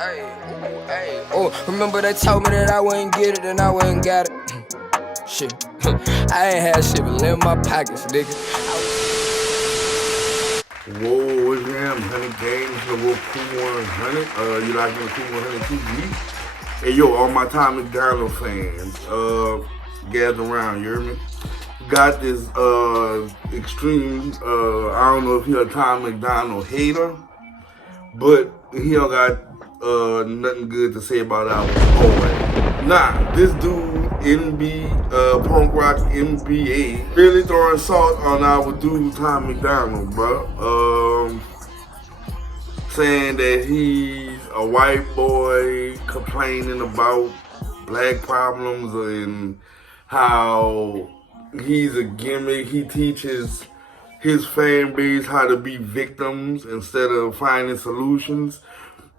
Hey, ooh, hey. Oh, remember they told me that I wouldn't get it, and I wouldn't got it. Shit. I ain't had shit but in my pockets, nigga. Whoa, what's your name? 100 games, the Wolf Kool 100. You like the Kool 100 TV? Hey, yo, all my Tom MacDonald fans, gather around, you hear me? Got this, extreme, I don't know if you're a Tom MacDonald hater, but he don't got, nothing good to say about our boy. Nah, this dude, punk rock NBA, really throwing salt on our dude Tom MacDonald, bro. Saying that he's a white boy complaining about black problems and how he's a gimmick. He teaches his fan base how to be victims instead of finding solutions.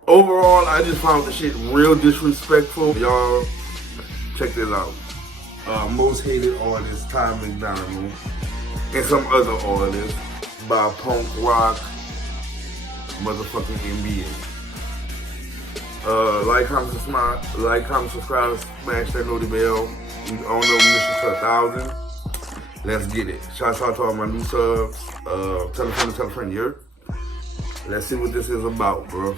Overall, I just found the shit real disrespectful. Y'all, check this out. Most hated artist, Tom MacDonald, and some other artists by punk rock motherfucking NBA. Like, comment, subscribe, smash that noty bell. We on the mission to 1,000. Let's get it. Shout out to all my new subs. Tell a friend, you. Let's see what this is about, bro.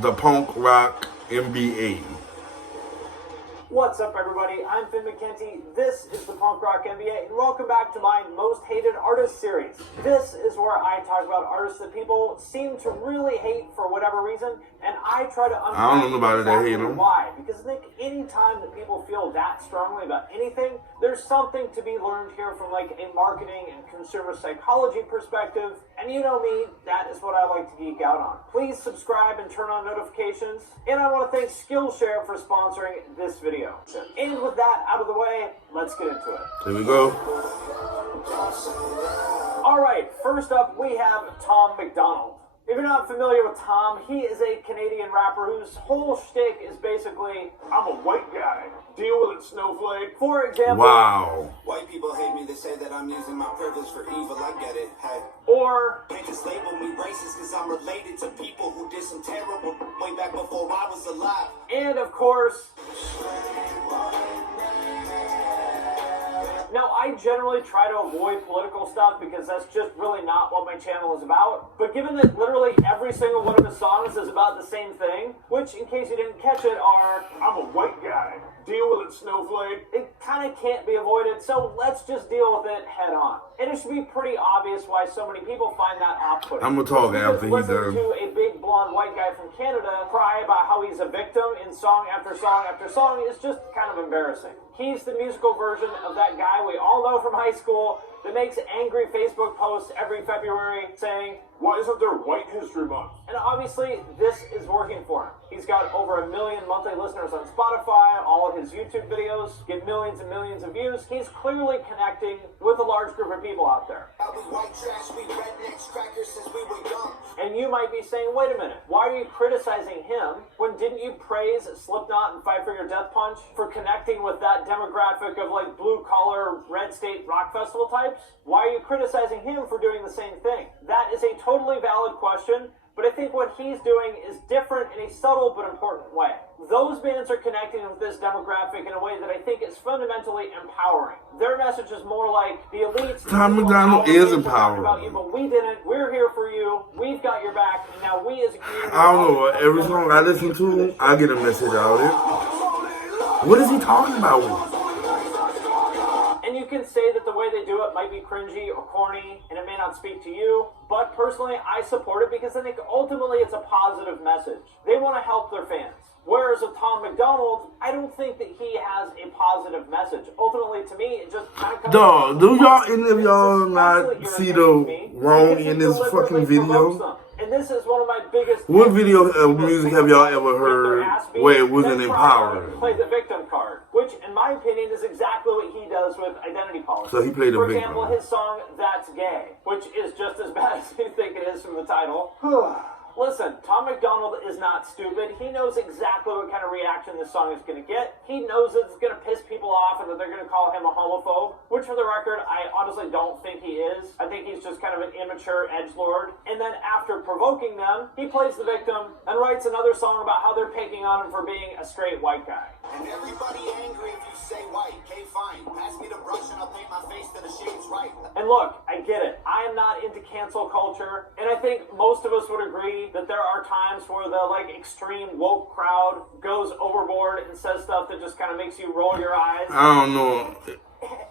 The punk rock NBA. What's up, everybody? I'm Finn McKenty. This is the Punk Rock NBA, and welcome back to my Most Hated Artists series. This is where I talk about artists that people seem to really hate for whatever reason, and I try to understand exactly why. Because I think any time that people feel that strongly about anything, there's something to be learned here from like a marketing and consumer psychology perspective. And you know me, that is what I like to geek out on. Please subscribe and turn on notifications. And I want to thank Skillshare for sponsoring this video. And with that out of the way, let's get into it. Here we go. Alright, first up we have Tom MacDonald. If you're not familiar with Tom, he is a Canadian rapper whose whole shtick is basically, I'm a white guy, deal with it, snowflake. For example, wow. White people hate me, they say that I'm using my privilege for evil, I get it, hey. Or, can't just label me racist cause I'm related to people who did some terrible way back before I was alive. And of course, now, I generally try to avoid political stuff because that's just really not what my channel is about. But given that literally every single one of his songs is about the same thing, which, in case you didn't catch it, are, I'm a white guy, deal with it, snowflake, it kind of can't be avoided, so let's just deal with it head on. And it should be pretty obvious why so many people find that off-putting. I'm gonna talk after he's done. Listen to a big blonde white guy from Canada cry about how he's a victim in song after song after song is just kind of embarrassing. He's the musical version of that guy we all know from high school that makes angry Facebook posts every February saying, why isn't there White History Month? And obviously, this is working for him. He's got over 1 million monthly listeners on Spotify. All of his YouTube videos get millions and millions of views. He's clearly connecting with a large group of people out there. I was white trash, we rednecks, crackers since we were young. And you might be saying, wait a minute, why are you criticizing him when didn't you praise Slipknot and Fight for Your Death Punch for connecting with that demographic of like blue-collar, red state rock festival types? Why are you criticizing him for doing the same thing? That is a totally valid question, but I think what he's doing is different in a subtle but important way. Those bands are connecting with this demographic in a way that I think is fundamentally empowering. Their message is more like the elites. Tom MacDonald is empowering. About you, but we didn't. We're here for you. We've got your back. And now we as a community. I don't know. Every song I listen to, I get a message out of it. What is he talking about? And you can say that the way they do it might be cringy or corny, and it may not speak to you, but personally, I support it because I think ultimately it's a positive message. They want to help their fans. Whereas with Tom MacDonald, I don't think that he has a positive message. Ultimately, to me, it just kind of comes... Dog, do y'all, any of y'all not see the wrong in this fucking video? And this is one of my biggest... What video of music have y'all ever heard where it wasn't empowering? Play the victim card, which, in my opinion, is exactly what he does with identity politics. So he played the victim. For example, his song, That's Gay, which is just as bad as you think it is from the title. Listen, Tom MacDonald is not stupid. He knows exactly what kind of reaction this song is going to get. He knows that it's going to piss people off and that they're going to call him a homophobe, which for the record, I honestly don't think he is. I think he's just kind of an immature edgelord. And then after provoking them, he plays the victim and writes another song about how they're picking on him for being a straight white guy. And everybody angry if you say white. Okay, fine. Pass me the brush and I'll paint my face to the shade's right. And look, I get it. I am not into cancel culture, and I think most of us would agree that there are times where the extreme woke crowd goes overboard and says stuff that just kind of makes you roll your eyes. I don't know.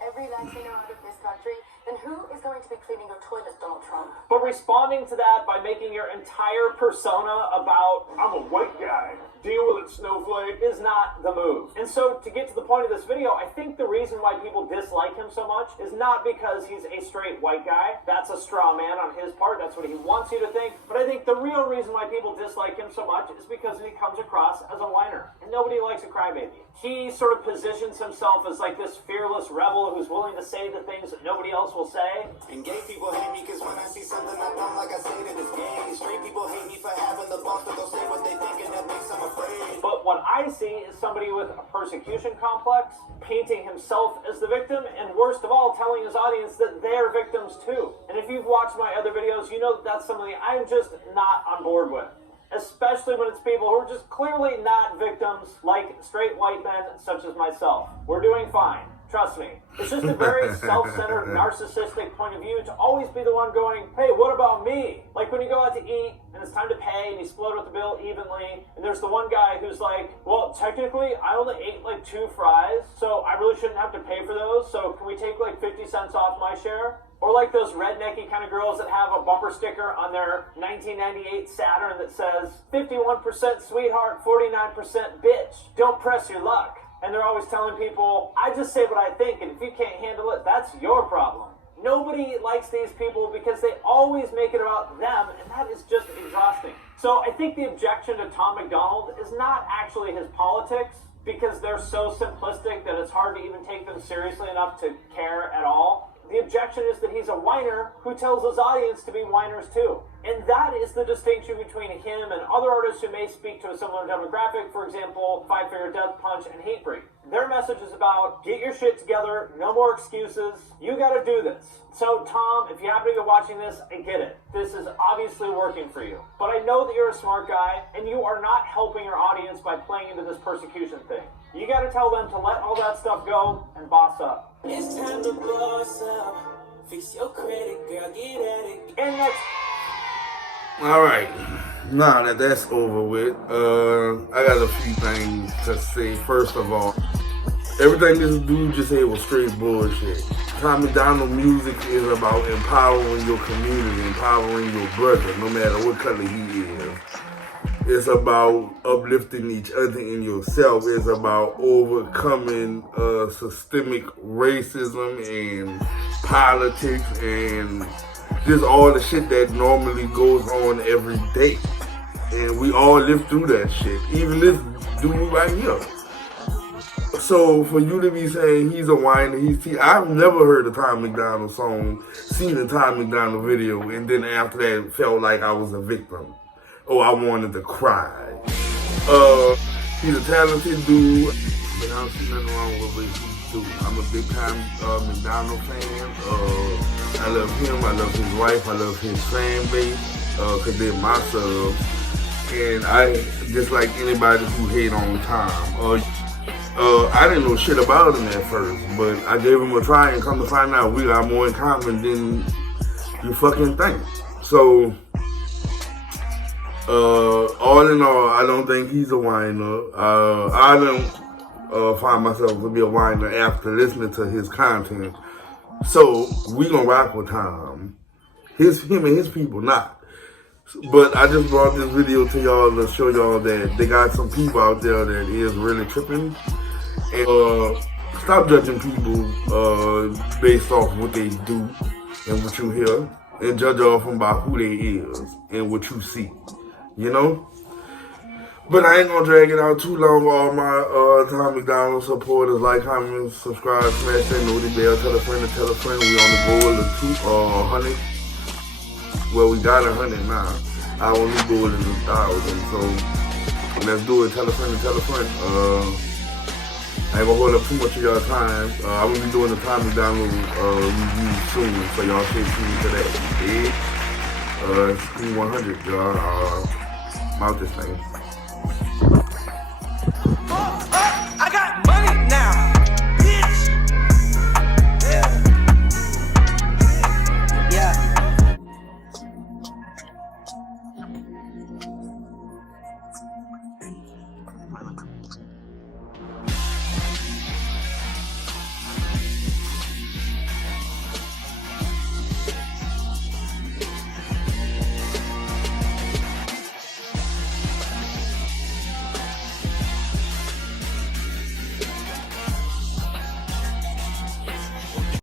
Every Latino out of this country, then who is going to be cleaning your toilets, Donald Trump? But responding to that by making your entire persona about, I'm a white guy, deal with it, snowflake, is not the move. And so to get to the point of this video, I think the reason why people dislike him so much is not because he's a straight white guy. That's a straw man on his part. That's what he wants you to think. But I think the real reason why people dislike him so much is because he comes across as a whiner. And nobody likes a crybaby. He sort of positions himself as this fearless rebel who's willing to say the things that nobody else will say. And gay people hate me because when I see something I don't like, I say that it's gay. Straight people hate me for having the balls to go say what they think, and that makes them afraid. But what I see is somebody with a persecution complex, painting himself as the victim, and worst of all, telling his audience that they're victims too. And if you've watched my other videos, you know that that's something I'm just not on board with. Especially when it's people who are just clearly not victims, like straight white men such as myself. We're doing fine. Trust me. It's just a very self-centered, narcissistic point of view to always be the one going, hey, what about me? Like when you go out to eat and it's time to pay and you split up the bill evenly, and there's the one guy who's like, well, technically I only ate 2 fries, so I really shouldn't have to pay for those, so can we take 50 cents off my share? Or like those rednecky kind of girls that have a bumper sticker on their 1998 Saturn that says, 51% sweetheart, 49% bitch. Don't press your luck. And they're always telling people, I just say what I think, and if you can't handle it, that's your problem. Nobody likes these people because they always make it about them, and that is just exhausting. So I think the objection to Tom MacDonald is not actually his politics, because they're so simplistic that it's hard to even take them seriously enough to care at all. The objection is that he's a whiner who tells his audience to be whiners too. And that is the distinction between him and other artists who may speak to a similar demographic, for example, Five Finger Death Punch and Hatebreed. Their message is about, get your shit together, no more excuses, you gotta do this. So Tom, if you happen to be watching this, I get it. This is obviously working for you. But I know that you're a smart guy, and you are not helping your audience by playing into this persecution thing. You gotta tell them to let all that stuff go and boss up. It's time to boss up. Fix your credit, girl, get at it. And next. Alright, now that that's over with, I got a few things to say. First of all, everything this dude just said was straight bullshit. Tom MacDonald music is about empowering your community, empowering your brother, no matter what color he is. It's about uplifting each other and yourself. It's about overcoming systemic racism and politics and just all the shit that normally goes on every day. And we all live through that shit. Even this dude right here. So for you to be saying he's a whiner, I've never heard a Tom MacDonald song, seen a Tom MacDonald video, and then after that felt like I was a victim. Oh, I wanted to cry. He's a talented dude, but I don't see nothing wrong with what he do. I'm a big time MacDonald fan. I love him, I love his wife, I love his fan base, cause they're my subs. And I, just like anybody who hate on Tom, I didn't know shit about him at first, but I gave him a try and come to find out we got more in common than you fucking think. So, all in all, I don't think he's a whiner. I don't find myself to be a whiner after listening to his content. So, we gonna rock with Tom. Him and his people not. But I just brought this video to y'all to show y'all that they got some people out there that is really tripping. And stop judging people based off what they do and what you hear. And judge off them by who they is and what you see. You know? But I ain't gonna drag it out too long. All my Tom MacDonald supporters, like, comment, subscribe, smash that notification bell, tell a friend to tell a friend. We on the goal of 100. Well, we got 100 now. our new goal is 1,000. So let's do it. Tell a friend and tell a friend. I ain't gonna hold up too much of y'all time. I'm gonna be doing the Tom MacDonald review soon, so y'all stay tuned to that. It's Kool 100, y'all. I'm out this thing.